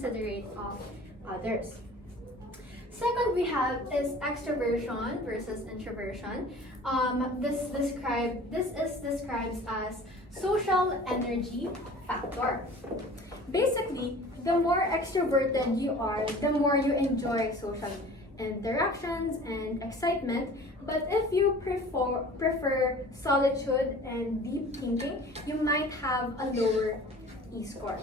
considerate of others. Second we have is extroversion versus introversion. This is describes as social energy factor. Basically, the more extroverted you are, the more you enjoy social interactions and excitement. But if you prefer solitude and deep thinking, you might have a lower E-score.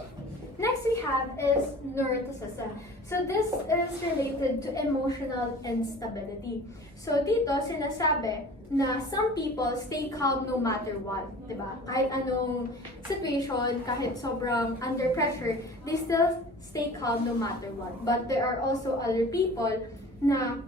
Next we have is neuroticism. So this is related to emotional instability. So dito sinasabi na some people stay calm no matter what, diba? Kahit anong situation, kahit sobrang under pressure, they still stay calm no matter what. But there are also other people na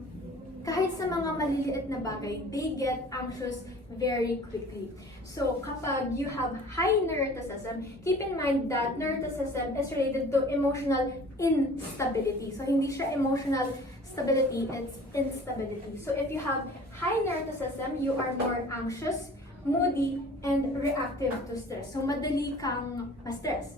kahit sa mga maliliit na bagay, they get anxious very quickly. So, kapag you have high neuroticism, keep in mind that neuroticism is related to emotional instability. So, hindi siya emotional stability, it's instability. So, if you have high neuroticism, you are more anxious, moody, and reactive to stress. So, madali kang ma-stress.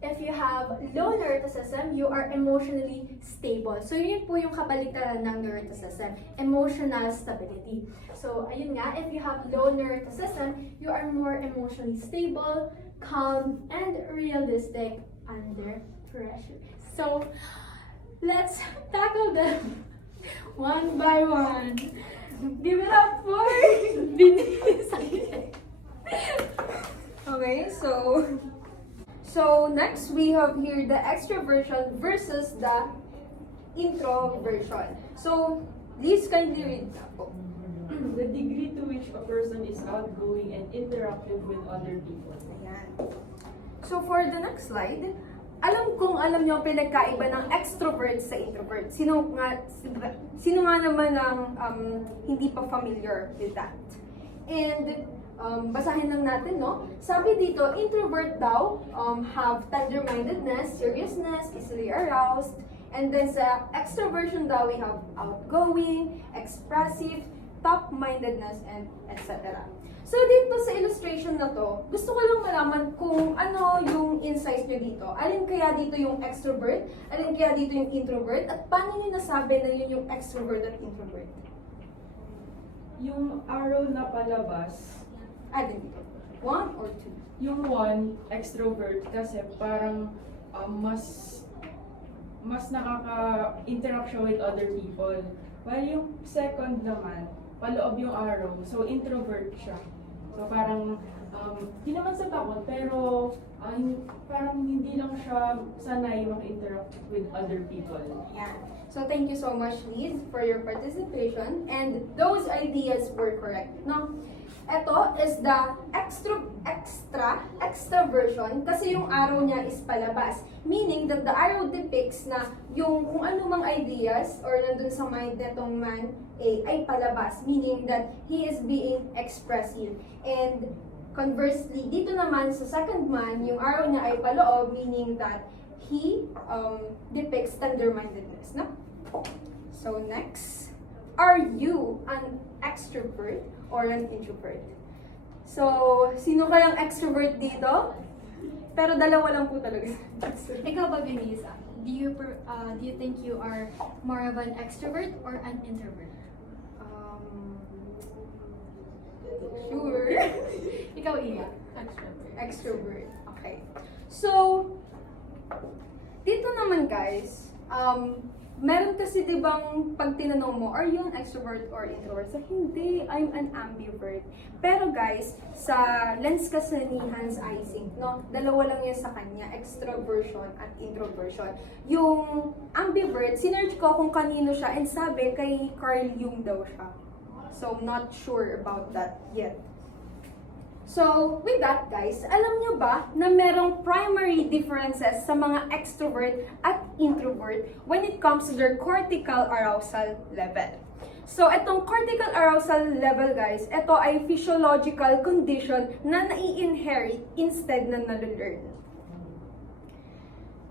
If you have low neuroticism, you are emotionally stable. So, yun po yung kabaliktaran ng neuroticism, emotional stability. So, ayun nga, if you have low neuroticism, you are more emotionally stable, calm, and realistic under pressure. So, let's tackle them one by one. Give it up for Denise. Okay, so next we have here the extroversion versus the introversion. So, please kindly read na po. The degree to which a person is outgoing and interactive with other people. Ayan. So, for the next slide, alam niyo ang pinagkaiba ng extrovert sa introvert. Sino nga naman ang hindi pa familiar with that? And basahin lang natin, no? Sabi dito, introvert daw have tender-mindedness, seriousness, easily aroused. And then sa extroversion daw, we have outgoing, expressive, top-mindedness, and etc. So dito sa illustration na to, gusto ko lang malaman kung ano yung insights nyo dito. Alin kaya dito yung extrovert? Alin kaya dito yung introvert? At paano nyo nasabi na yun yung extrovert at introvert? Yung arrow na palabas, Alin dito? 1 or 2? yung one, extrovert, kasi parang mas nakaka-interact siya with other people. While yung second naman, paloob yung arrow, so introvert siya. So parang, hindi naman sa takot, pero parang hindi lang siya sanay mag-interact with other people. Yeah. So thank you so much, Liz, for your participation. And those ideas were correct, no? Ito is the extraversion kasi yung arrow niya is palabas. Meaning that the arrow depicts na yung kung ano mang ideas or nandun sa mind netong man ay palabas. Meaning that he is being expressive. And conversely, dito naman sa second man, yung arrow niya ay paloob, meaning that he depicts tender-mindedness. No? So next, are you an extrovert or an introvert? So, sino kayang extrovert dito? Pero dalawa lang po talaga. Ikaw ba, Denise? Do you think you are more of an extrovert or an introvert? Sure. Ikaw, Iya. Extrovert. Okay. So, dito naman guys, meron kasi dibang pag tinanong mo, are you an extrovert or introvert? So, hindi, I'm an ambivert. Pero guys, sa lens kasi ni Hans Esynck, no, dalawa lang yun sa kanya, extroversion at introversion. Yung ambivert, sinerch ko kung kanino siya, and sabi kay Carl Jung daw siya. So, not sure about that yet. So, with that guys, alam nyo ba na merong primary differences sa mga extrovert at introvert when it comes to their cortical arousal level? So, itong cortical arousal level guys, ito ay physiological condition na nai-inherit instead na nalalearn.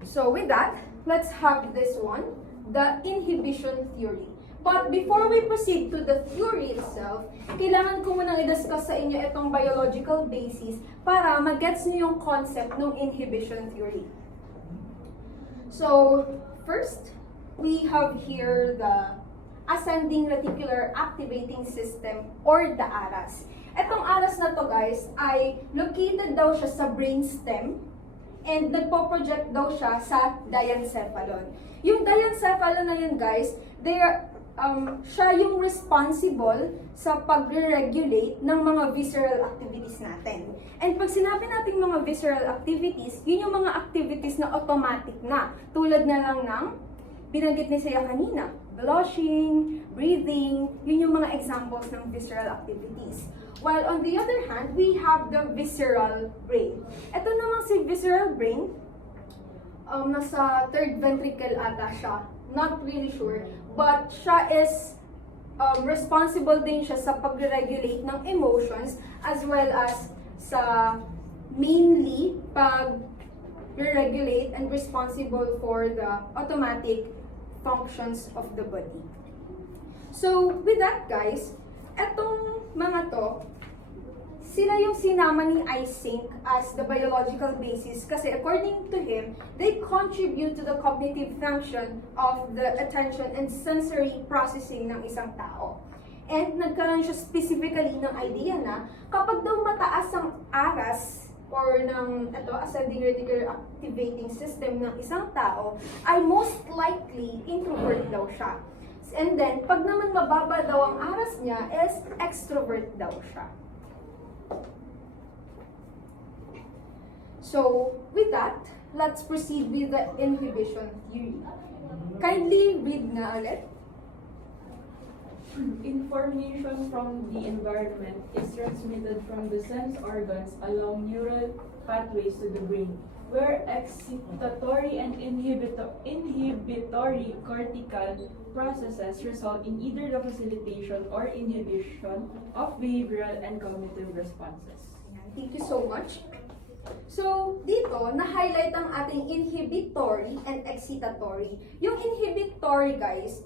So, with that, let's have this one, the inhibition theory. But before we proceed to the theory itself, kailangan ko munang i-discuss sa inyo itong biological basis para mag-gets niyo yung concept ng inhibition theory. So, first, we have here the ascending reticular activating system or the ARAS. Etong ARAS na to guys ay located daw siya sa brainstem and nagpo-project daw siya sa diencephalon. Yung diencephalon na yun guys, siya yung responsible sa pagre-regulate ng mga visceral activities natin. And pag sinabi natin mga visceral activities, yun yung mga activities na automatic na. Tulad na lang ng binanggit ni Saya kanina, blushing, breathing, yun yung mga examples ng visceral activities. While on the other hand, we have the visceral brain. Ito namang si visceral brain, nasa third ventricle ata siya. Not really sure. But siya is responsible din siya sa pag-regulate ng emotions as well as sa mainly pag-regulate and responsible for the automatic functions of the body. So, with that guys, etong mga to, sila yung sinama ni Esynck as the biological basis kasi according to him, they contribute to the cognitive function of the attention and sensory processing ng isang tao. And nagkaroon siya specifically ng idea na kapag daw mataas ang ARAS or ng ascending reticular activating system ng isang tao, ay most likely introvert daw siya. And then, pag naman mababa daw ang ARAS niya, is extrovert daw siya. So, with that, let's proceed with the inhibition theory. Kindly read nga ulit. Information from the environment is transmitted from the sense organs along neural pathways to the brain, where excitatory and inhibitory cortical processes result in either the facilitation or inhibition of behavioral and cognitive responses. Thank you so much. So, dito, na-highlight ang ating inhibitory and excitatory. Yung inhibitory, guys,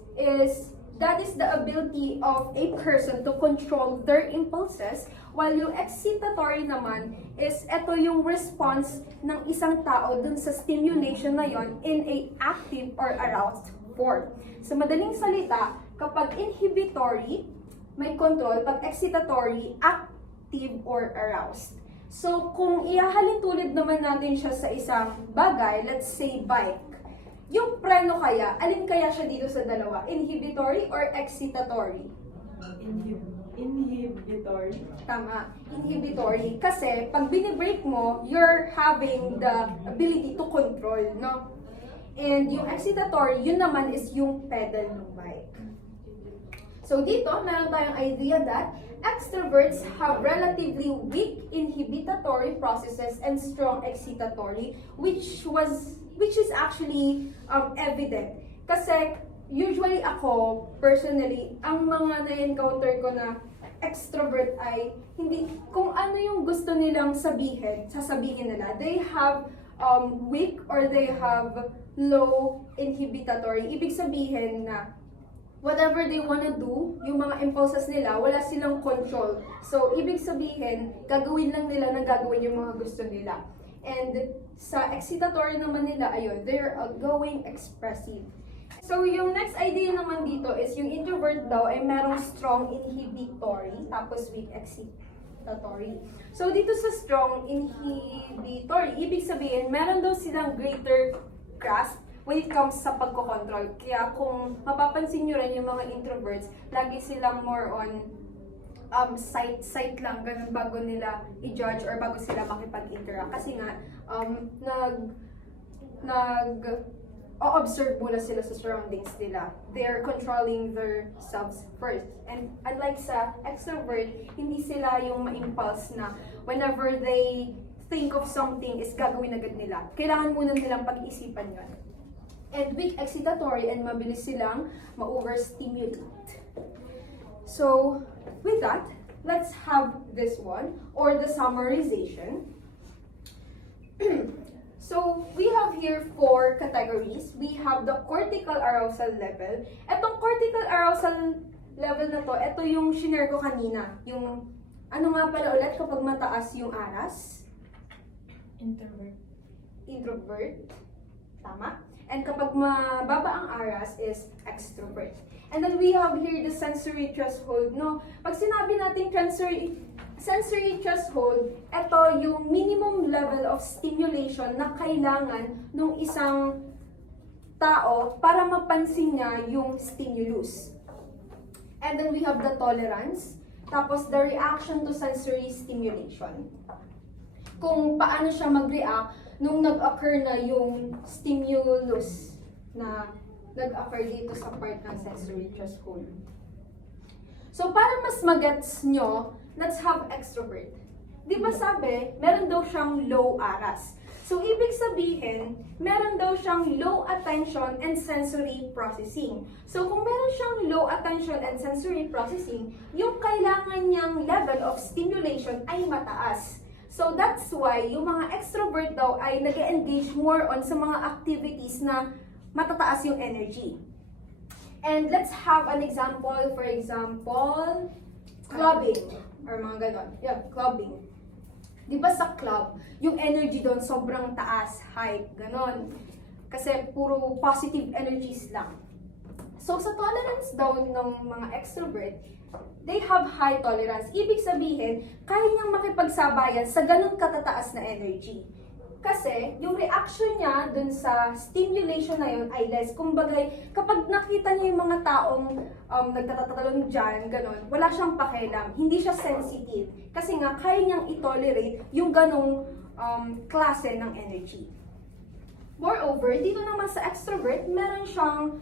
that is the ability of a person to control their impulses, while yung excitatory naman is ito yung response ng isang tao dun sa stimulation na yon in a active or aroused form. Sa madaling salita, kapag inhibitory, may control, pag excitatory, active or aroused. So, kung ihahalin tulad naman natin siya sa isang bagay, let's say bike, yung preno kaya, alin kaya siya dito sa dalawa? Inhibitory or excitatory? Inhibitory. Tama, inhibitory. Kasi pag binibrake mo, you're having the ability to control, no? And yung excitatory, yun naman is yung pedal ng bike. So dito, meron tayong idea that extroverts have relatively weak inhibitory processes and strong excitatory, which is actually evident. Kasi usually ako, personally, ang mga na-encounter ko na extrovert ay hindi, kung ano yung gusto nilang sasabihin nila. They have weak or they have low inhibitory. Ibig sabihin na whatever they wanna do, yung mga impulses nila, wala silang control. So, ibig sabihin, gagawin lang nila na gagawin yung mga gusto nila. And sa excitatory naman nila, ayun, they're outgoing, expressive. So, yung next idea naman dito is yung introvert daw ay merong strong inhibitory, tapos weak excitatory. So, dito sa strong inhibitory, ibig sabihin, meron daw silang greater grasp when it comes sa pagkocontrol. Kaya kung mapapansin nyo rin yung mga introverts, lagi silang more on sight lang, ganun, bago nila i-judge or bago sila makipag-interact. Kasi nga, observe muna sila sa surroundings nila. They're controlling their selves first. And unlike sa extrovert, hindi sila yung ma-impulse na whenever they think of something is gagawin agad nila. Kailangan muna nilang pag-isipan yun. And weak excitatory and mabilis silang ma-overstimulate. So, with that, let's have this one, or the summarization. So, we have here 4 categories. We have the cortical arousal level. Etong cortical arousal level na to, ito yung shinare ko kanina. Yung, ano nga pala ulit kapag mataas yung ARAS? Introvert. Introvert. Tama. And kapag mababa ang aras is extrovert. And then we have here the sensory threshold, no? Pag sinabi natin sensory threshold, ito yung minimum level of stimulation na kailangan ng isang tao para mapansin niya yung stimulus. And then we have the tolerance, tapos the reaction to sensory stimulation. Kung paano siya mag-react nung nag-occur na yung stimulus na nag-occur dito sa part ng sensory threshold. So, para mas magets nyo, let's have extrovert. Di ba sabi, meron daw siyang low aras. So, ibig sabihin, meron daw siyang low attention and sensory processing. So, kung meron siyang low attention and sensory processing, yung kailangan niyang level of stimulation ay mataas. So, that's why yung mga extrovert daw ay nag-engage more on sa mga activities na matataas yung energy. And let's have an example, for example, clubbing, or mga ganon. Yeah, clubbing. Di ba sa club, yung energy doon sobrang taas, high, ganon. Kasi puro positive energies lang. So sa tolerance daw ng mga extrovert, they have high tolerance. Ibig sabihin, kaya niyang makipagsabayan sa ganon katataas na energy. Kasi yung reaction niya dun sa stimulation na yun ay less. Kumbaga, kapag nakita niya yung mga taong nagtatatalon dyan, ganon, wala siyang pakialam. Hindi siya sensitive. Kasi nga, kaya niyang i-tolerate yung ganong klase ng energy. Moreover, dito naman sa extrovert, meron siyang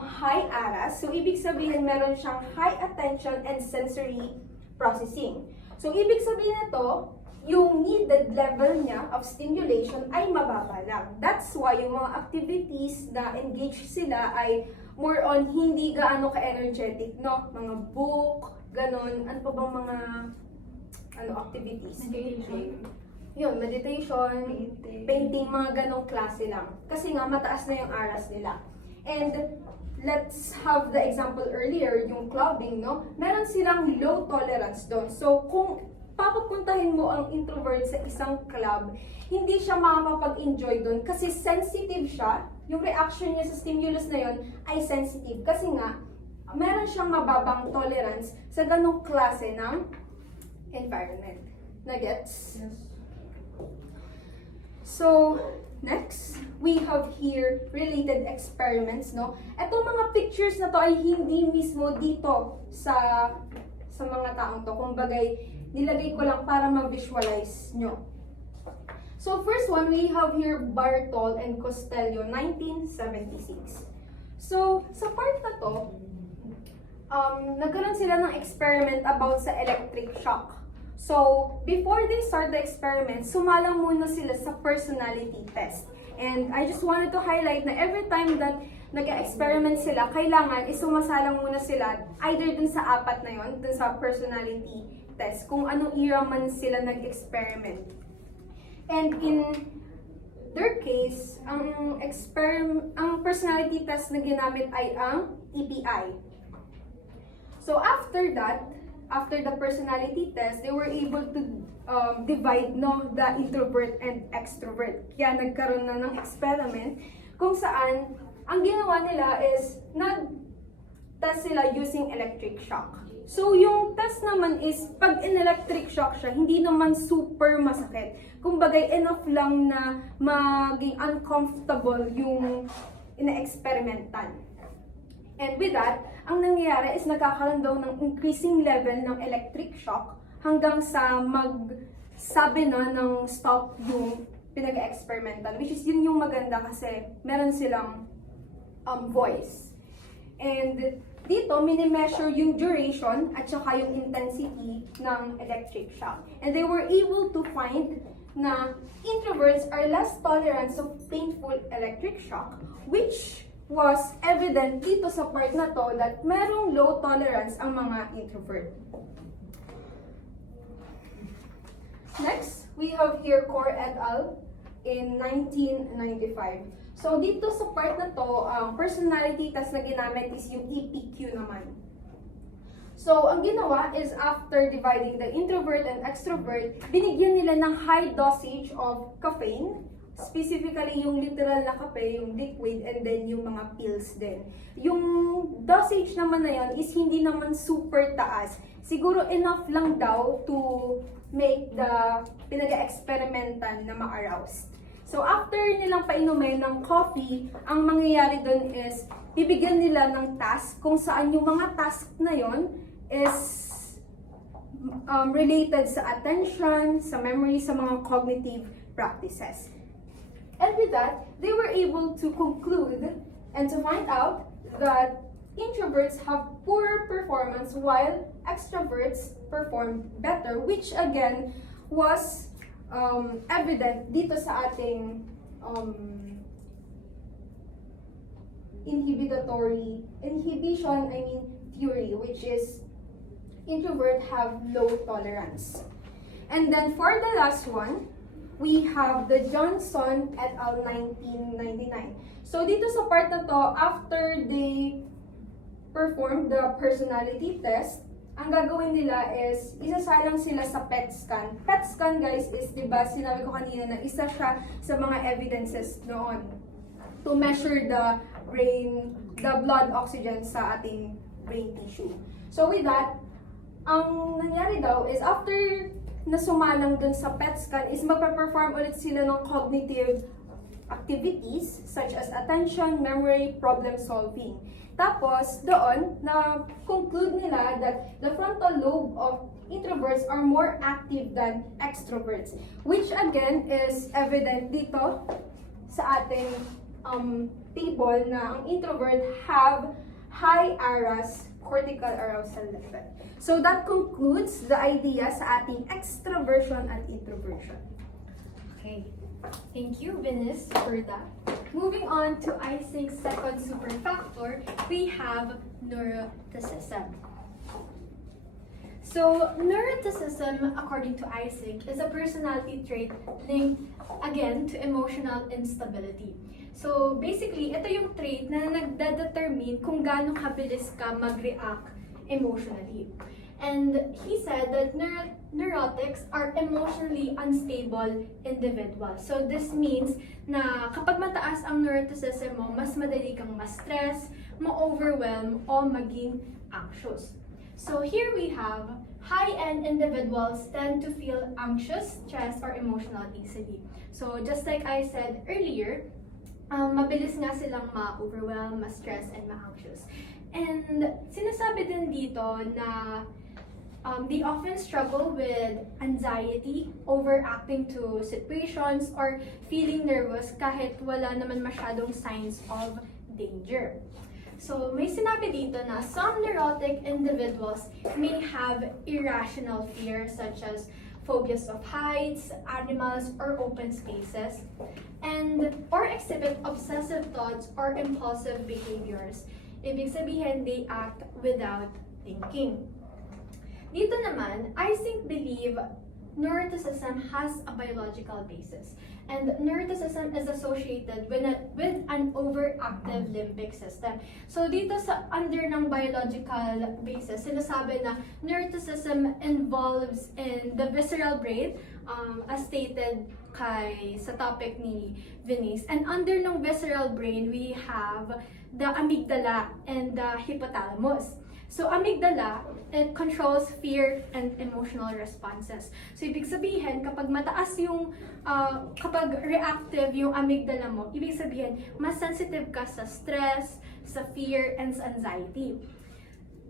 high aras. So, ibig sabihin, meron siyang high attention and sensory processing. So, ibig sabihin nito, yung needed level niya of stimulation ay mababa lang. That's why yung mga activities na engage sila ay more on hindi gaano ka-energetic, no? Mga book, ganon. Ano pa bang mga activities? Meditation. Yun, meditation, painting, mga ganong klase lang. Kasi nga, mataas na yung aras nila. And let's have the example earlier, yung clubbing, no? Meron silang low tolerance doon. So, kung papapuntahin mo ang introvert sa isang club, hindi siya makakapag-enjoy doon kasi sensitive siya. Yung reaction niya sa stimulus na yon ay sensitive kasi nga, meron siyang mababang tolerance sa ganong klase ng environment. Na-gets? Yes. So, next, we have here related experiments, no? Etong mga pictures na to ay hindi mismo dito sa mga taong to. Kumbagay, nilagay ko lang para ma-visualize nyo. So, first one, we have here Bartol and Costello, 1976. So, sa part na to, nagkaroon sila ng experiment about sa electric shock. So, before they start the experiment, sumalang muna sila sa personality test. And I just wanted to highlight na every time that nag-experiment sila, kailangan isumasalang muna sila either dun sa apat na yon, dun sa personality test, kung anong era man sila nag-experiment. And in their case, ang personality test na ginamit ay ang EPI. So after that, after the personality test, they were able to divide the introvert and extrovert. Kaya nagkaroon na ng experiment kung saan ang ginawa nila is nag-test sila using electric shock. So, yung test naman is, pag in-electric shock siya, hindi naman super masakit. Kumbaga, enough lang na maging uncomfortable yung ina-experimentan. And with that, ang nangyayari is nagkakaroon daw ng increasing level ng electric shock hanggang sa magsabi na ng stop yung pinag-experimentan. Which is yun yung maganda kasi meron silang voice. And dito, mini-measure yung duration at saka yung intensity ng electric shock. And they were able to find na introverts are less tolerant of painful electric shock, which was evident dito sa part na to that merong low tolerance ang mga introvert. Next, we have here Core et al. In 1995. So, dito sa part na to, ang personality test na ginamit is yung EPQ naman. So, ang ginawa is after dividing the introvert and extrovert, binigyan nila ng high dosage of caffeine specifically yung literal na kape, yung liquid, and then yung mga pills din. Yung dosage naman na yan is hindi naman super taas. Siguro enough lang daw to make the pinag-experimentan na ma-aroused. So after nilang painumin ng coffee, ang mangyayari dun is bibigyan nila ng task kung saan yung mga task na yon is related sa attention, sa memory, sa mga cognitive practices. And with that, they were able to conclude and to find out that introverts have poorer performance while extroverts perform better, which again was evident dito sa ating inhibition theory, which is introvert have low tolerance. And then for the last one, we have the Johnson et al. 1999. So dito sa part na to, after they performed the personality test, ang gagawin nila is, isasalang sila sa PET scan. PET scan, guys, is, di ba, sinabi ko kanina na isa siya sa mga evidences noon to measure the blood oxygen sa ating brain tissue. So with that, ang nangyari daw is after na sumalang dun sa PET scan is magpa-perform ulit sila ng cognitive activities such as attention, memory, problem solving. Tapos, doon, na-conclude nila that the frontal lobe of introverts are more active than extroverts, which again is evident dito sa ating table na ang introvert have high ARAS, cortical arousal level. So that concludes the idea sa ating extroversion and introversion. Okay. Thank you, Venus, for that. Moving on to Esynck's second superfactor, we have neuroticism. So, neuroticism, according to Esynck, is a personality trait linked, again, to emotional instability. So, basically, ito yung trait na nagdedetermine kung gaano kabilis ka mag-react emotionally. And he said that neurotics are emotionally unstable individuals. So this means na kapag mataas ang neuroticism mo, mas madali kang ma-stress, ma-overwhelm, o maging anxious. So here we have high-end individuals tend to feel anxious, stressed, or emotional easily. So just like I said earlier, mabilis nga silang ma-overwhelm, ma-stress, and ma-anxious. And sinasabi din dito na they often struggle with anxiety, overacting to situations, or feeling nervous kahit wala naman masyadong signs of danger. So, may sinabi dito na some neurotic individuals may have irrational fears such as phobias of heights, animals, or open spaces, or exhibit obsessive thoughts or impulsive behaviors. Ibig sabihin, they act without thinking. Dito naman, Esynck believe neuroticism has a biological basis. And neuroticism is associated with an overactive limbic system. So dito sa under ng biological basis, sinasabi na neuroticism involves in the visceral brain, as stated sa topic ni Venice. And under ng visceral brain, we have the amygdala and the hypothalamus. So, amygdala, it controls fear and emotional responses. So, ibig sabihin, kapag mataas yung, kapag reactive yung amygdala mo, ibig sabihin, mas sensitive ka sa stress, sa fear, and sa anxiety.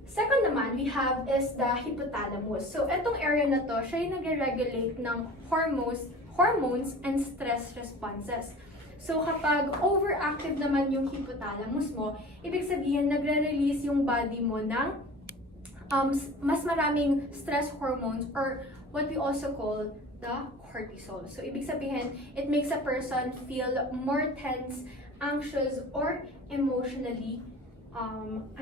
Second naman, we have is the hypothalamus. So, etong area na to, siya yung nagre-regulate ng hormones and stress responses. So, kapag overactive naman yung hypothalamus mo, ibig sabihin, nagre-release yung body mo ng mas maraming stress hormones or what we also call the cortisol. So, ibig sabihin, it makes a person feel more tense, anxious, or emotionally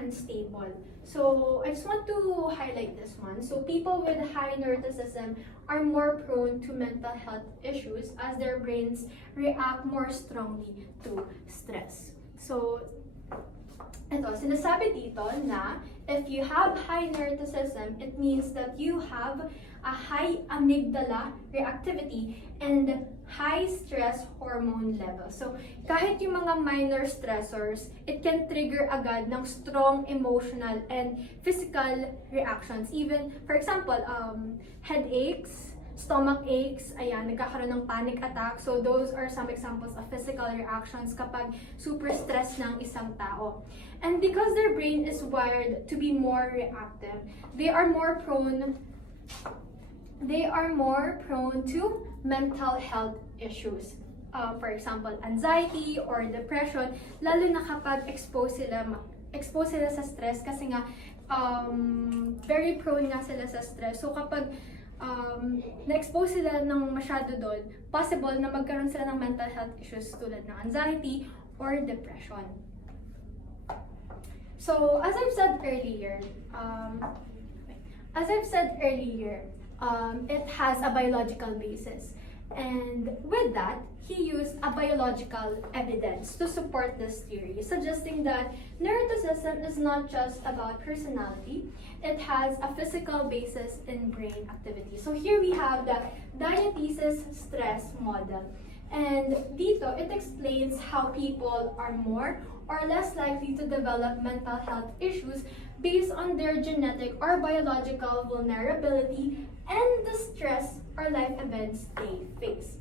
unstable. So, I just want to highlight this one. So, people with high neuroticism are more prone to mental health issues as their brains react more strongly to stress. So, ito, sinasabi dito na if you have high neuroticism, it means that you have a high amygdala reactivity and high stress hormone level. So, kahit yung mga minor stressors, it can trigger agad ng strong emotional and physical reactions. Even, for example, headaches, stomach aches, ayan, nagkakaroon ng panic attack. So, those are some examples of physical reactions kapag super stress ng isang tao. And because their brain is wired to be more reactive, they are more prone to mental health issues. For example, anxiety or depression, lalo na kapag exposed sila sa stress kasi nga very prone nga sila sa stress. So kapag na-expose sila ng masyado doon, possible na magkaroon sila ng mental health issues tulad ng anxiety or depression. So, as I've said earlier, it has a biological basis. And with that, he used a biological evidence to support this theory, suggesting that neuroticism is not just about personality, it has a physical basis in brain activity. So here we have the diathesis stress model. And dito, it explains how people are more or less likely to develop mental health issues based on their genetic or biological vulnerability and the stress or life events they face.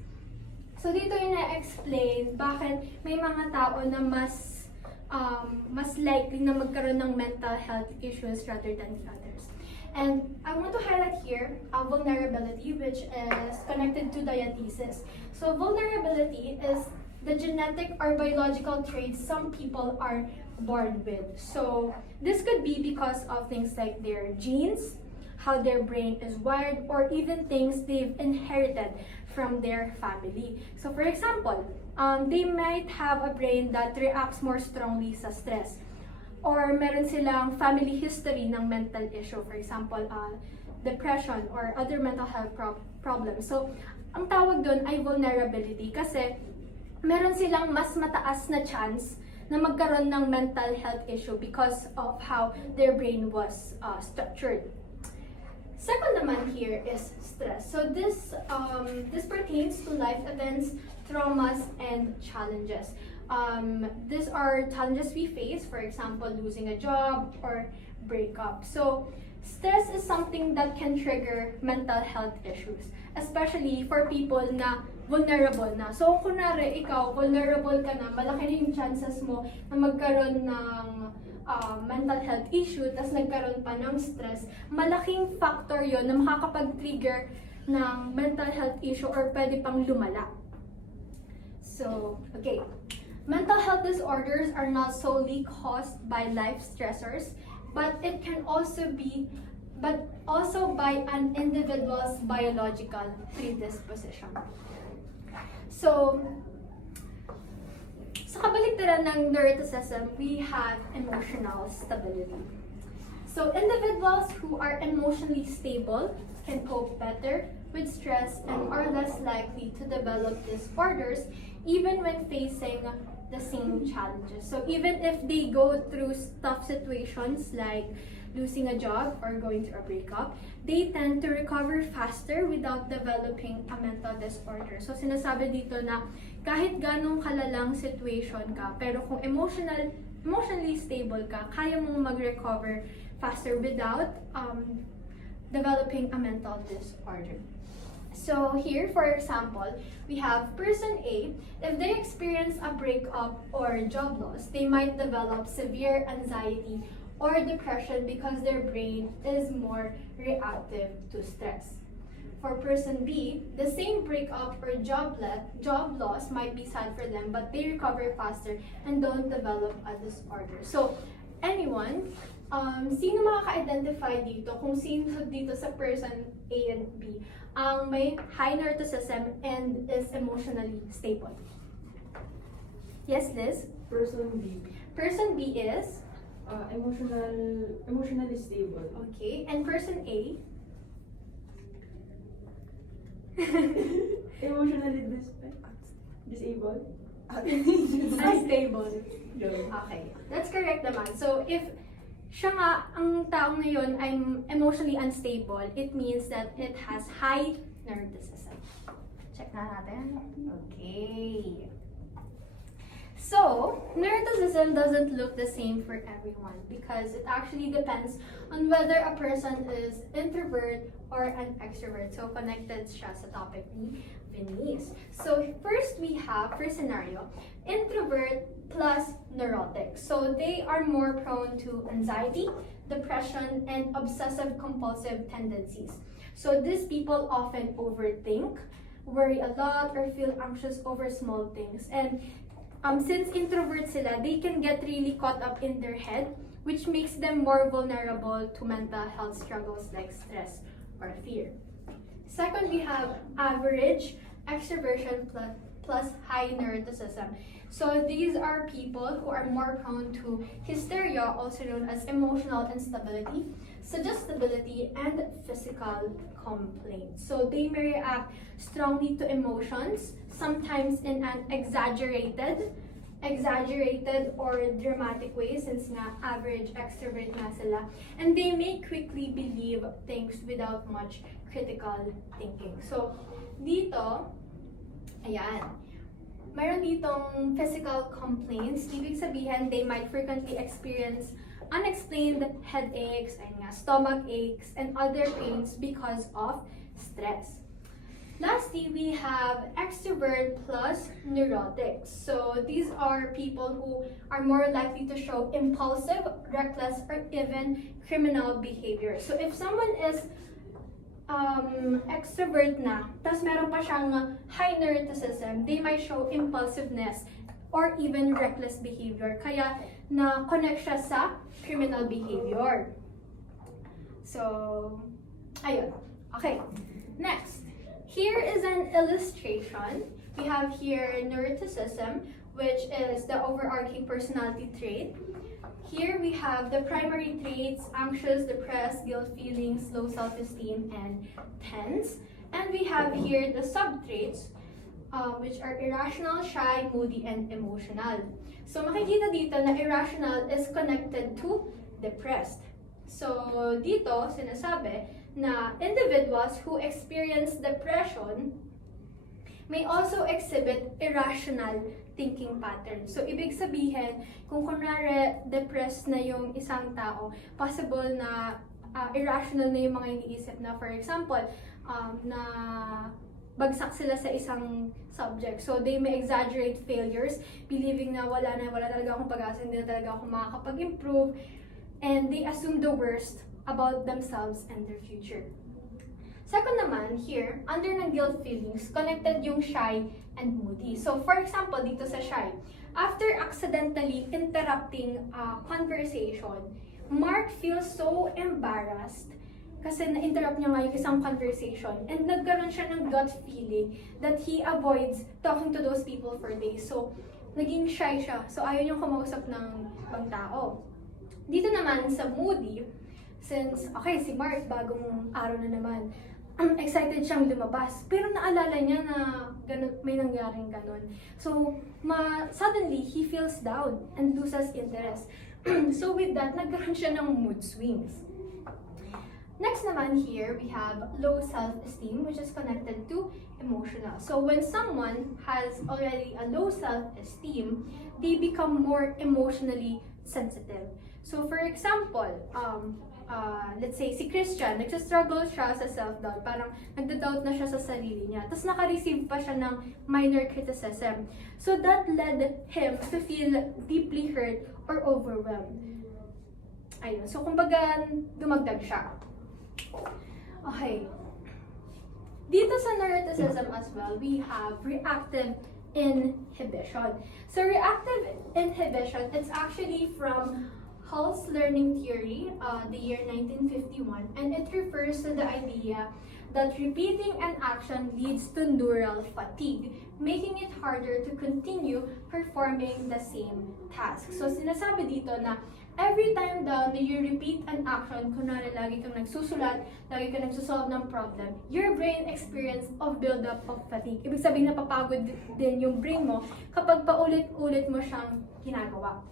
So dito yung na-explain bakit may mga tao na mas likely na magkaroon ng mental health issues rather than the others. And I want to highlight here vulnerability, which is connected to diathesis. So vulnerability is the genetic or biological traits some people are born with. So this could be because of things like their genes, how their brain is wired, or even things they've inherited from their family. So for example, they might have a brain that reacts more strongly sa stress. Or meron silang family history ng mental issue. For example, depression or other mental health problems. So, ang tawag doon ay vulnerability kasi meron silang mas mataas na chance na magkaroon ng mental health issue because of how their brain was structured. Second naman here is stress. So this pertains to life events, traumas, and challenges. These are challenges we face, for example, losing a job or breakup. So stress is something that can trigger mental health issues, especially for people na vulnerable na. So kung kunwari ikaw, vulnerable ka na, malaki na yung chances mo na magkaroon ng mental health issue, tas nagkaroon pa ng stress, malaking factor yon na makakapag-trigger ng mental health issue or pwede pang lumala. So, okay. Mental health disorders are not solely caused by life stressors, but it can also by an individual's biological predisposition. So, sa kabaligtaran ng neuroticism, we have emotional stability. So, individuals who are emotionally stable can cope better with stress and are less likely to develop disorders even when facing the same challenges. So, even if they go through tough situations like losing a job or going through a breakup, they tend to recover faster without developing a mental disorder. So, sinasabi dito na kahit ganong kalalang situation ka, pero kung emotionally stable ka, kaya mong mag-recover faster without developing a mental disorder. So here, for example, we have person A. If they experience a breakup or job loss, they might develop severe anxiety or depression because their brain is more reactive to stress. For person B, the same breakup or job loss might be sad for them, but they recover faster and don't develop a disorder. So, anyone, sino makaka-identify dito kung sino dito sa person A and B ang may high neuroticism and is emotionally stable? Yes, Liz? Person B. Person B is? Emotionally stable. Okay. And person A? Emotionally disabled. Unstable. Yeah. Okay. That's correct naman. So, if siya nga, ang taong na yun ay emotionally unstable, it means that it has high neuroticism. Check na natin. Okay. So, neuroticism doesn't look the same for everyone because it actually depends on whether a person is introvert or an extrovert. So, connected siya sa topic ni Venice. So, first scenario, introvert plus neurotic. So, they are more prone to anxiety, depression, and obsessive compulsive tendencies. So, these people often overthink, worry a lot, or feel anxious over small things. And since introverts sila, they can get really caught up in their head, which makes them more vulnerable to mental health struggles like stress or fear. Second, we have average extroversion plus high neuroticism. So these are people who are more prone to hysteria, also known as emotional instability, suggestibility, and physical complaints. So they may react strongly to emotions, sometimes in an exaggerated or dramatic way, since nga average extrovert nga sila, and they may quickly believe things without much critical thinking. So dito, ayan, mayroon ditong physical complaints. Ibig sabihin, they might frequently experience unexplained headaches, and stomach aches, and other pains because of stress. Lastly, we have extrovert plus neurotic. So these are people who are more likely to show impulsive, reckless, or even criminal behavior. So if someone is extrovert na, tas meron pa siyang high neuroticism, they might show impulsiveness or even reckless behavior. Kaya na-connect siya sa criminal behavior. So, ayun. Okay, next. Here is an illustration. We have here neuroticism, which is the overarching personality trait. Here we have the primary traits: anxious, depressed, guilt feelings, low self-esteem, and tense. And we have here the sub-traits, which are irrational, shy, moody, and emotional. So makikita dito na irrational is connected to depressed. So dito sinasabi na individuals who experience depression may also exhibit irrational thinking patterns. So, ibig sabihin, kung kunwari depressed na yung isang tao, possible na irrational na yung mga iniisip na, for example, na bagsak sila sa isang subject. So, they may exaggerate failures, believing na wala talaga akong pag-asa, hindi na talaga ako makakapag-improve, and they assume the worst about themselves and their future. Second naman, here, under ng guilt feelings, connected yung shy and moody. So, for example, dito sa shy, after accidentally interrupting a conversation, Mark feels so embarrassed kasi na-interrupt niya nga yung isang conversation, and nagkaroon siya ng gut feeling that he avoids talking to those people for days. So, naging shy siya. So, ayaw niyang kumausap ng ibang tao. Dito naman sa moody, since, okay, si Mark, bagong araw na naman, excited siyang lumabas. Pero naalala niya na may nangyaring ganun. So, suddenly, he feels down and loses interest. So, with that, nagkaroon siya ng mood swings. Next naman here, we have low self-esteem, which is connected to emotional. So, when someone has already a low self-esteem, they become more emotionally sensitive. So, for example, let's say, si Christian, nagsastruggle siya sa self-doubt. Parang nagda-doubt na siya sa sarili niya. Tapos naka-receive pa siya ng minor criticism. So that led him to feel deeply hurt or overwhelmed. Ayun. So kumbaga, dumagdag siya. Okay. Dito sa neuroticism as well, we have reactive inhibition. So reactive inhibition, it's actually from Hall's learning theory, the year 1951, and it refers to the idea that repeating an action leads to neural fatigue, making it harder to continue performing the same task. So sinasabi dito na every time daw na you repeat an action, kunwari lagi kang nagsusulat, lagi kang nagsusolve ng problem, your brain experience of build-up of fatigue. Ibig sabihin na papagod din yung brain mo kapag paulit-ulit mo siyang ginagawa.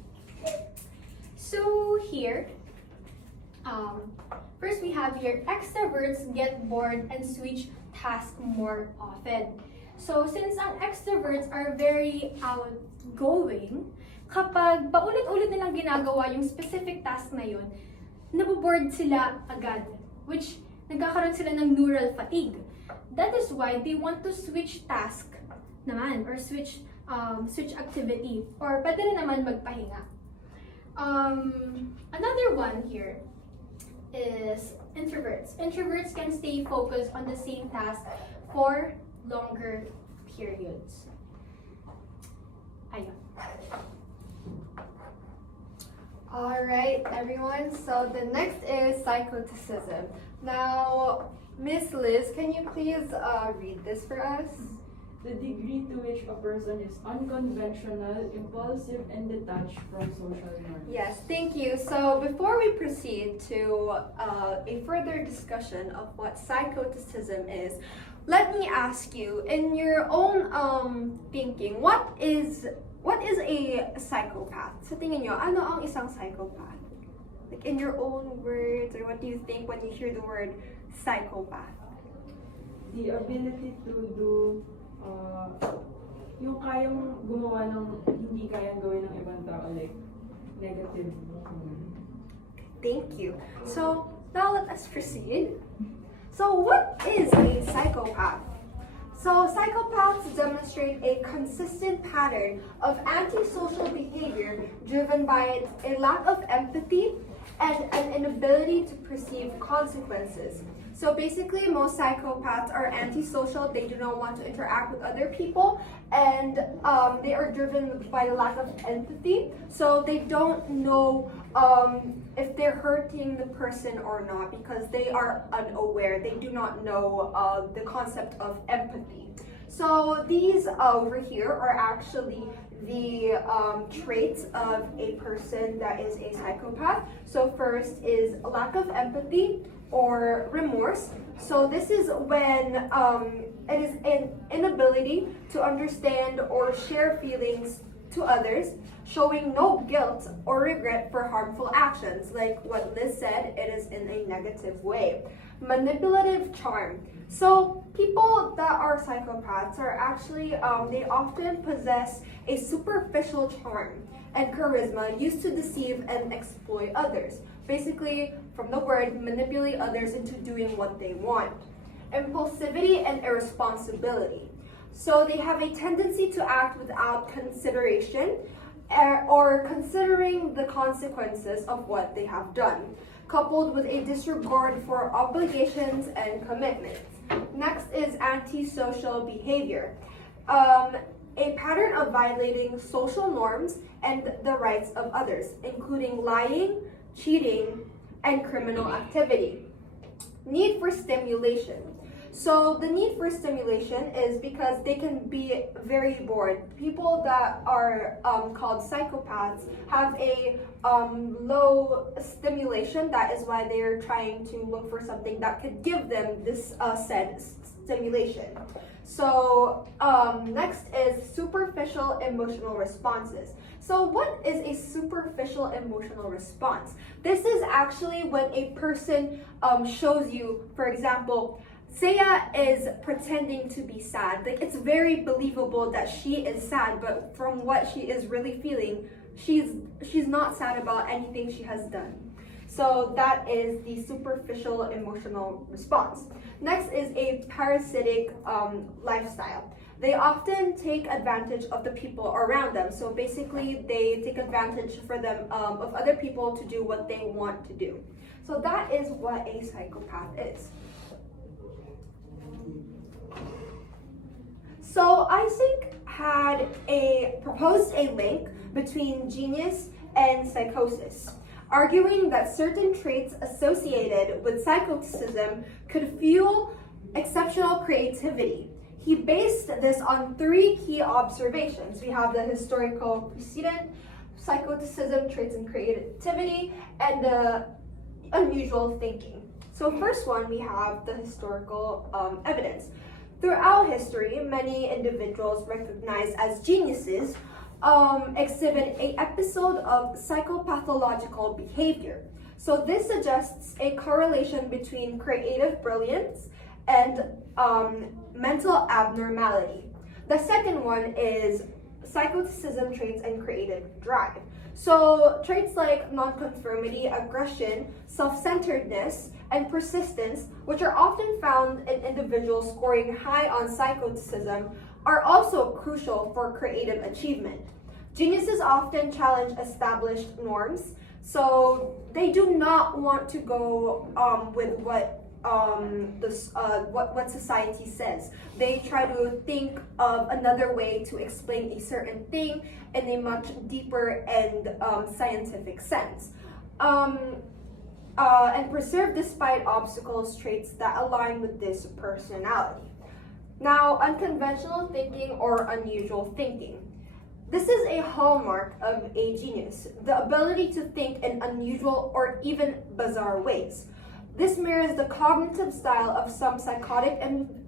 So here, first we have here, extroverts get bored and switch tasks more often. So, since ang extroverts are very outgoing, kapag paulit-ulit nilang ginagawa yung specific task na yun, naboboard sila agad, which nagkakaroon sila ng neural fatigue. That is why they want to switch task naman, or switch activity, or pwede rin naman magpahinga. Another one here is introverts. Introverts can stay focused on the same task for longer periods. Ayun. Alright, everyone. So the next is psychoticism. Now, Miss Liz, can you please read this for us? The degree to which a person is unconventional, impulsive, and detached from social norms. Yes, thank you. So before we proceed to a further discussion of what psychoticism is, let me ask you, in your own thinking, what is a psychopath? Sa tingin nyo, ano ang isang psychopath? Like in your own words, or what do you think when you hear the word psychopath? The ability to do yung kayang gumawa ng hindi kayang gawin ng ibang tao, like negative. Thank you. So now let us proceed. So what is a psychopath? So psychopaths demonstrate a consistent pattern of antisocial behavior driven by a lack of empathy and an inability to perceive consequences. So basically, most psychopaths are antisocial. They do not want to interact with other people, and they are driven by the lack of empathy. So they don't know if they're hurting the person or not because they are unaware. They do not know the concept of empathy. So these over here are actually the traits of a person that is a psychopath. So first is lack of empathy or remorse. So this is when it is an inability to understand or share feelings to others, showing no guilt or regret for harmful actions. Like what Liz said, it is in a negative way. Manipulative charm. So people that are psychopaths are actually, they often possess a superficial charm and charisma used to deceive and exploit others. Basically, from the word, manipulate others into doing what they want. Impulsivity and irresponsibility. So they have a tendency to act without consideration or considering the consequences of what they have done, coupled with a disregard for obligations and commitments. Next is antisocial behavior. A pattern of violating social norms and the rights of others, including lying, cheating, and criminal activity. Need for stimulation. So the need for stimulation is because they can be very bored. People that are called psychopaths have a low stimulation. That is why they're trying to look for something that could give them this said stimulation. So next is superficial emotional responses. So what is a superficial emotional response? This is actually when a person shows you, for example, Seiya is pretending to be sad. Like, it's very believable that she is sad, but from what she is really feeling, she's not sad about anything she has done. So that is the superficial emotional response. Next is a parasitic lifestyle. They often take advantage of the people around them. So basically, they take advantage for them of other people to do what they want to do. So that is what a psychopath is. So Esynck had proposed a link between genius and psychosis, arguing that certain traits associated with psychoticism could fuel exceptional creativity. He based this on three key observations. We have the historical precedent, psychoticism, traits and creativity, and the unusual thinking. So first one, we have the historical evidence. Throughout history, many individuals recognized as geniuses exhibit an episode of psychopathological behavior. So this suggests a correlation between creative brilliance and mental abnormality. The second one is psychoticism traits and creative drive. So traits like nonconformity, aggression, self-centeredness, and persistence, which are often found in individuals scoring high on psychoticism, are also crucial for creative achievement. Geniuses often challenge established norms, so they do not want to go with what society says. They try to think of another way to explain a certain thing in a much deeper and scientific sense. And preserve despite obstacles traits that align with this personality. Now, unconventional thinking or unusual thinking. This is a hallmark of a genius, the ability to think in unusual or even bizarre ways. This mirrors the cognitive style of some psychotic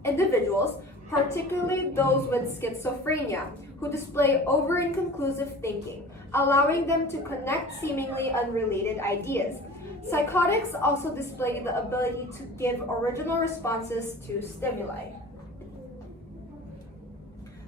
individuals, particularly those with schizophrenia, who display over inconclusive thinking, allowing them to connect seemingly unrelated ideas. Psychotics also display the ability to give original responses to stimuli.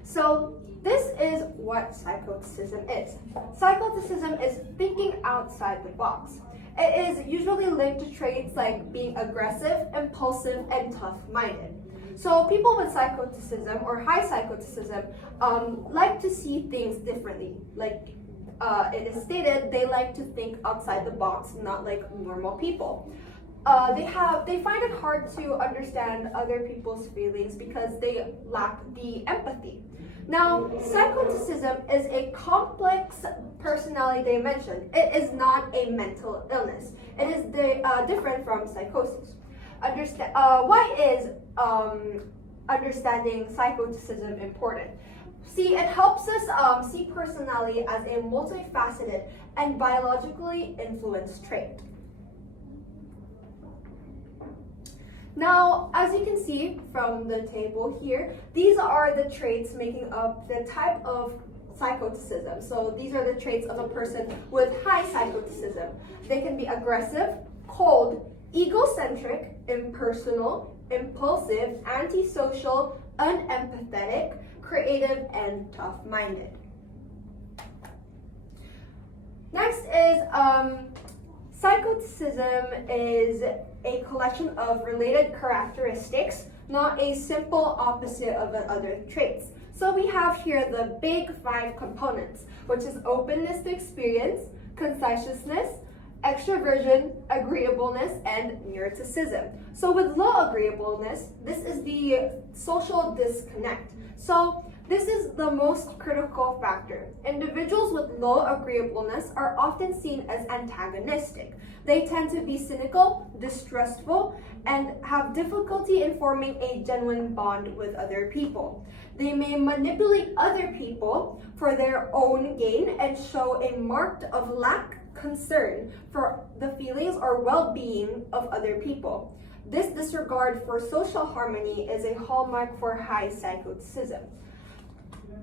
So, this is what psychoticism is. Psychoticism is thinking outside the box. It is usually linked to traits like being aggressive, impulsive, and tough-minded. So people with psychoticism or high psychoticism like to see things differently. Like it is stated, they like to think outside the box, not like normal people. They find it hard to understand other people's feelings because they lack the empathy. Now, psychoticism is a complex personality dimension. It is not a mental illness. It is different from psychosis. Why is understanding psychoticism important? See, it helps us see personality as a multifaceted and biologically influenced trait. Now, as you can see from the table here, these are the traits making up the type of psychoticism. So these are the traits of a person with high psychoticism. They can be aggressive, cold, egocentric, impersonal, impulsive, antisocial, unempathetic, creative, and tough-minded. Next is psychoticism is a collection of related characteristics, not a simple opposite of the other traits. So we have here the big 5 components, which is openness to experience, conscientiousness, extroversion, agreeableness, and neuroticism. So with low agreeableness, this is the social disconnect. So this is the most critical factor. Individuals with low agreeableness are often seen as antagonistic. They tend to be cynical, distrustful, and have difficulty in forming a genuine bond with other people. They may manipulate other people for their own gain and show a marked of lack concern for the feelings or well-being of other people. This disregard for social harmony is a hallmark for high psychoticism.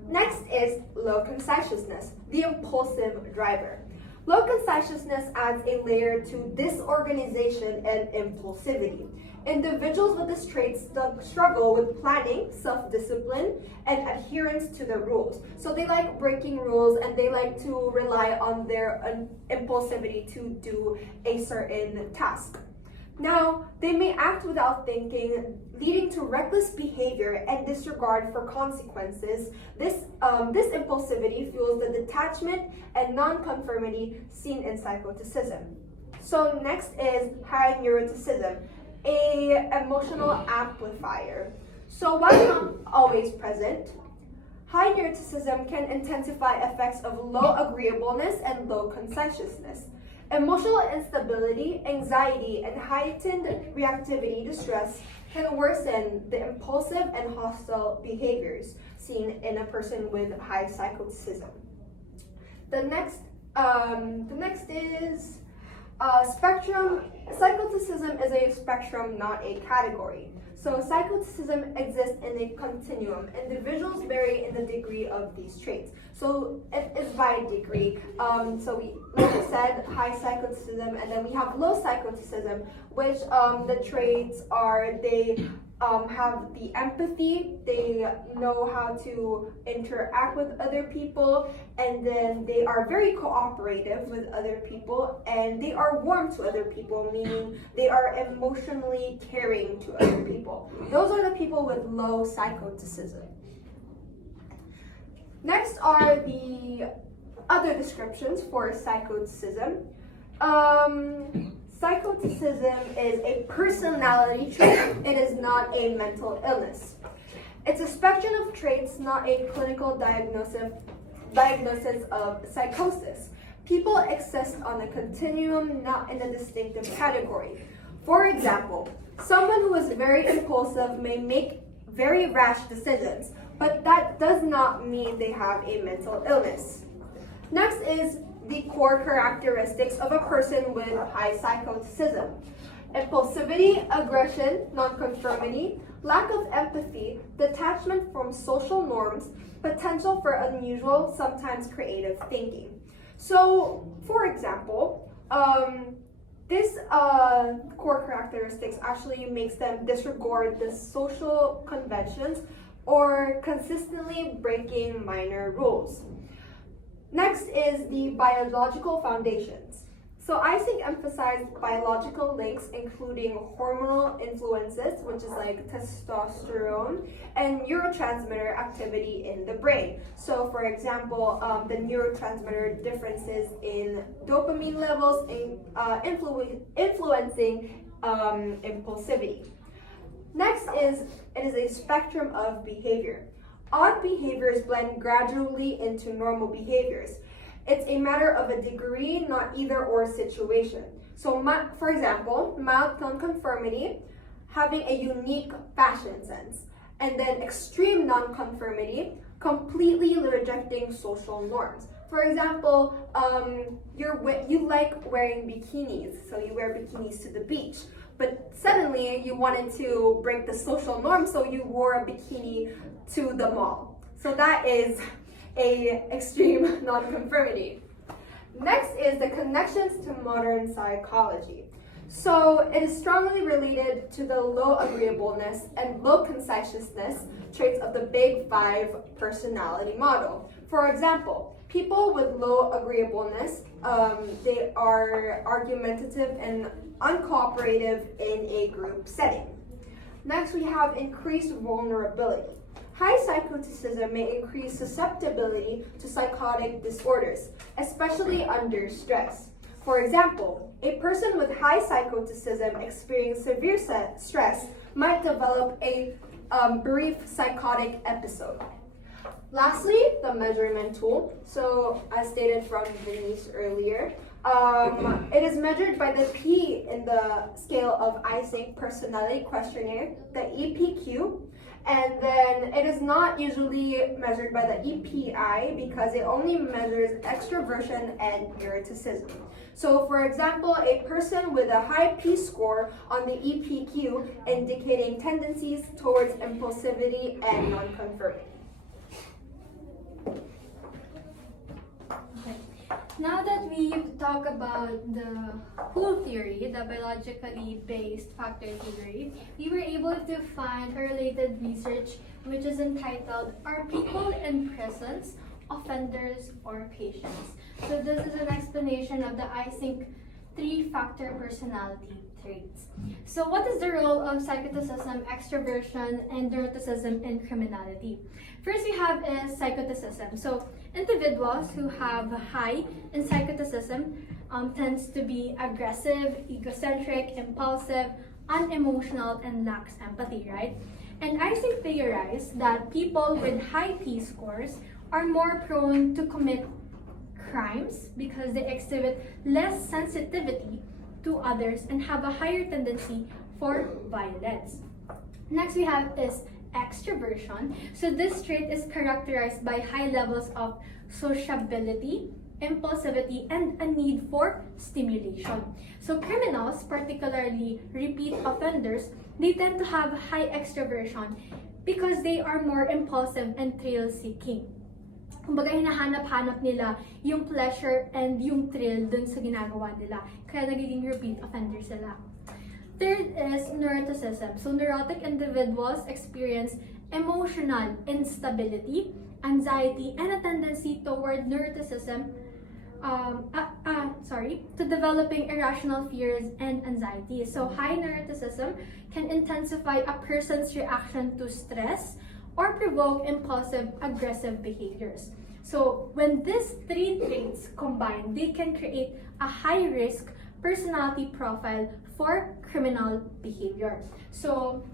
Next is low conscientiousness, the impulsive driver. Low conscientiousness adds a layer to disorganization and impulsivity. Individuals with this trait struggle with planning, self-discipline, and adherence to the rules. So they like breaking rules and they like to rely on their impulsivity to do a certain task. Now, they may act without thinking, leading to reckless behavior and disregard for consequences. This impulsivity fuels the detachment and non-conformity seen in psychoticism. So next is high neuroticism, a emotional amplifier. So while not always present, high neuroticism can intensify effects of low agreeableness and low conscientiousness. Emotional instability, anxiety, and heightened reactivity to stress can worsen the impulsive and hostile behaviors seen in a person with high psychoticism. The next is spectrum. Psychoticism is a spectrum, not a category. So psychoticism exists in a continuum. Individuals vary in the degree of these traits. So it is by degree. So we, like I said, high psychoticism, and then we have low psychoticism, which the traits are have the empathy, they know how to interact with other people, and then they are very cooperative with other people, and they are warm to other people, meaning they are emotionally caring to other people. Those are the people with low psychoticism. Next are the other descriptions for psychoticism. Psychoticism is a personality trait. It is not a mental illness. It's a spectrum of traits, not a clinical diagnosis of psychosis. People exist on a continuum, not in a distinctive category. For example, someone who is very impulsive may make very rash decisions, but that does not mean they have a mental illness. Next is the core characteristics of a person with high psychoticism: impulsivity, aggression, nonconformity, lack of empathy, detachment from social norms, potential for unusual, sometimes creative thinking. So, for example, this core characteristics actually makes them disregard the social conventions or consistently breaking minor rules. Next is the biological foundations. So Esynck emphasized biological links, including hormonal influences, which is like testosterone, and neurotransmitter activity in the brain. So for example, the neurotransmitter differences in dopamine levels influencing impulsivity. Next is, it is a spectrum of behavior. Odd behaviors blend gradually into normal behaviors. It's a matter of a degree, not either or situation. So, for example, mild nonconformity, having a unique fashion sense, and then extreme nonconformity, completely rejecting social norms. For example, you like wearing bikinis, so you wear bikinis to the beach. But suddenly you wanted to break the social norm, so you wore a bikini to the mall. So that is a extreme nonconformity. Next is the connections to modern psychology. So it is strongly related to the low agreeableness and low conciseness traits of the Big Five personality model. For example, people with low agreeableness, they are argumentative and uncooperative in a group setting. Next, we have increased vulnerability. High psychoticism may increase susceptibility to psychotic disorders, especially under stress. For example, a person with high psychoticism experiencing severe stress might develop a brief psychotic episode. Lastly, the measurement tool. So, as stated from Denise earlier, it is measured by the P in the scale of Esynck Personality Questionnaire, the EPQ, and then it is not usually measured by the EPI because it only measures extroversion and eroticism. So, for example, a person with a high P score on the EPQ indicating tendencies towards impulsivity and nonconformity. Now that we've talked about the whole theory, the biologically based factor theory, we were able to find a related research which is entitled, "Are People in Prisons Offenders or Patients?" So this is an explanation of the Esynck three-factor personality traits. So what is the role of psychoticism, extroversion, and neuroticism in criminality? First we have is psychoticism. So individuals who have high in psychoticism tends to be aggressive, egocentric, impulsive, unemotional, and lacks empathy, right? And Esynck theorized that people with high P scores are more prone to commit crimes because they exhibit less sensitivity to others and have a higher tendency for violence. Next we have is extroversion. So this trait is characterized by high levels of sociability, impulsivity, and a need for stimulation. So criminals, particularly repeat offenders, they tend to have high extroversion because they are more impulsive and thrill-seeking. Kumbaga, hinahanap-hanap nila yung pleasure and yung thrill dun sa ginagawa nila. Kaya nagiging repeat offender sila. Third is neuroticism. So neurotic individuals experience emotional instability, anxiety, and a tendency toward neuroticism, to developing irrational fears and anxiety. So high neuroticism can intensify a person's reaction to stress or provoke impulsive, aggressive behaviors. So when these three traits combine, they can create a high-risk personality profile for criminal behavior. So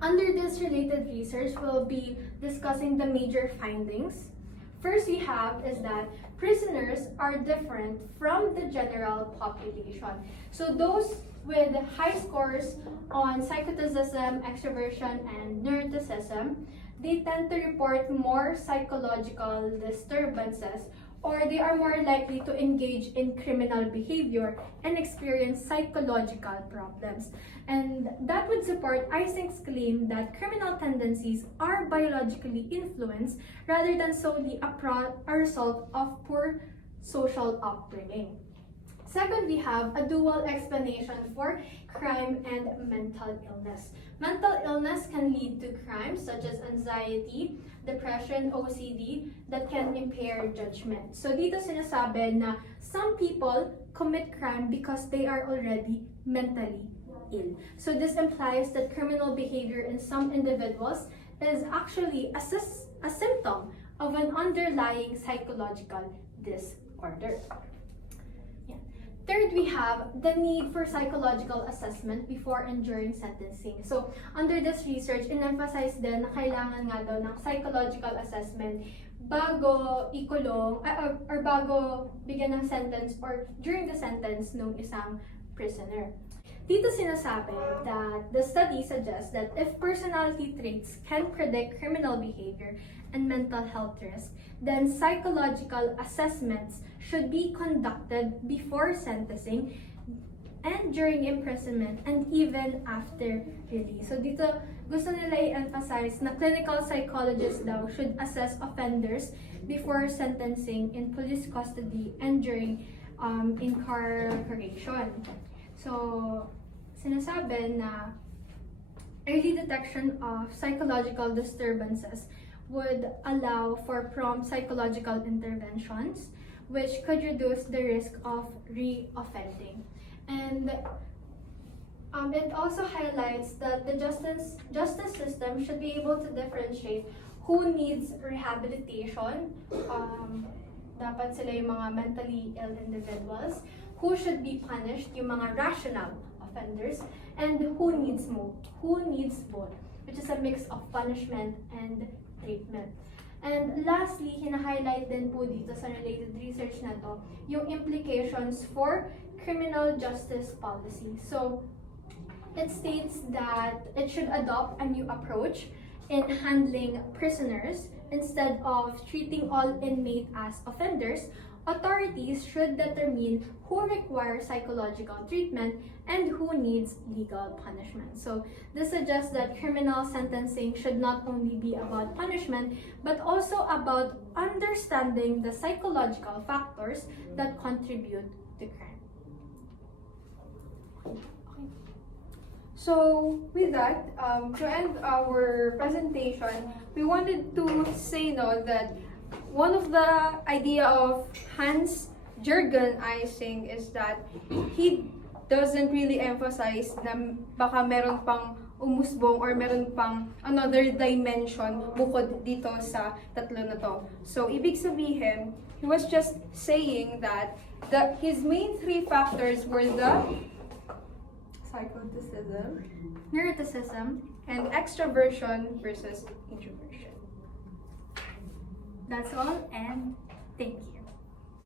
under this related research, we'll be discussing the major findings. First we have is that prisoners are different from the general population. So those with high scores on psychoticism, extroversion, and neuroticism, they tend to report more psychological disturbances, or they are more likely to engage in criminal behavior and experience psychological problems. And that would support Esynck's claim that criminal tendencies are biologically influenced rather than solely a result of poor social upbringing. Second, we have a dual explanation for crime and mental illness. Mental illness can lead to crimes such as anxiety, depression, OCD, that can impair judgment. So dito sinasabi na some people commit crime because they are already mentally ill. So this implies that criminal behavior in some individuals is actually a symptom of an underlying psychological disorder. Third, we have the need for psychological assessment before and during sentencing. So, under this research, in-emphasize din na kailangan nga daw ng psychological assessment bago ikulong, or bago bigyan ng sentence or during the sentence ng isang prisoner. Dito sinasabi that the study suggests that if personality traits can predict criminal behavior and mental health risk, then psychological assessments should be conducted before sentencing and during imprisonment and even after release. So dito gusto nila i-emphasize na clinical psychologists daw should assess offenders before sentencing in police custody and during incarceration. So sinasabi na early detection of psychological disturbances would allow for prompt psychological interventions, which could reduce the risk of re-offending. And it also highlights that the justice system should be able to differentiate who needs rehabilitation, dapat sila yung mga mentally ill individuals, who should be punished, yung mga rational offenders, and who needs both, which is a mix of punishment and treatment. And lastly, hina-highlight din po dito sa related research na to, yung implications for criminal justice policy. So, it states that it should adopt a new approach in handling prisoners. Instead of treating all inmates as offenders, authorities should determine who requires psychological treatment and who needs legal punishment. So this suggests that criminal sentencing should not only be about punishment, but also about understanding the psychological factors that contribute to crime. So, with that, to end our presentation, we wanted to say that one of the idea of Hans-Jürgen Esynck is that he doesn't really emphasize na baka meron pang umusbong or meron pang another dimension bukod dito sa tatlo na to. So, ibig sabihin, he was just saying that his main three factors were the psychoticism, Neuroticism. and extroversion versus introversion. That's all, and thank you.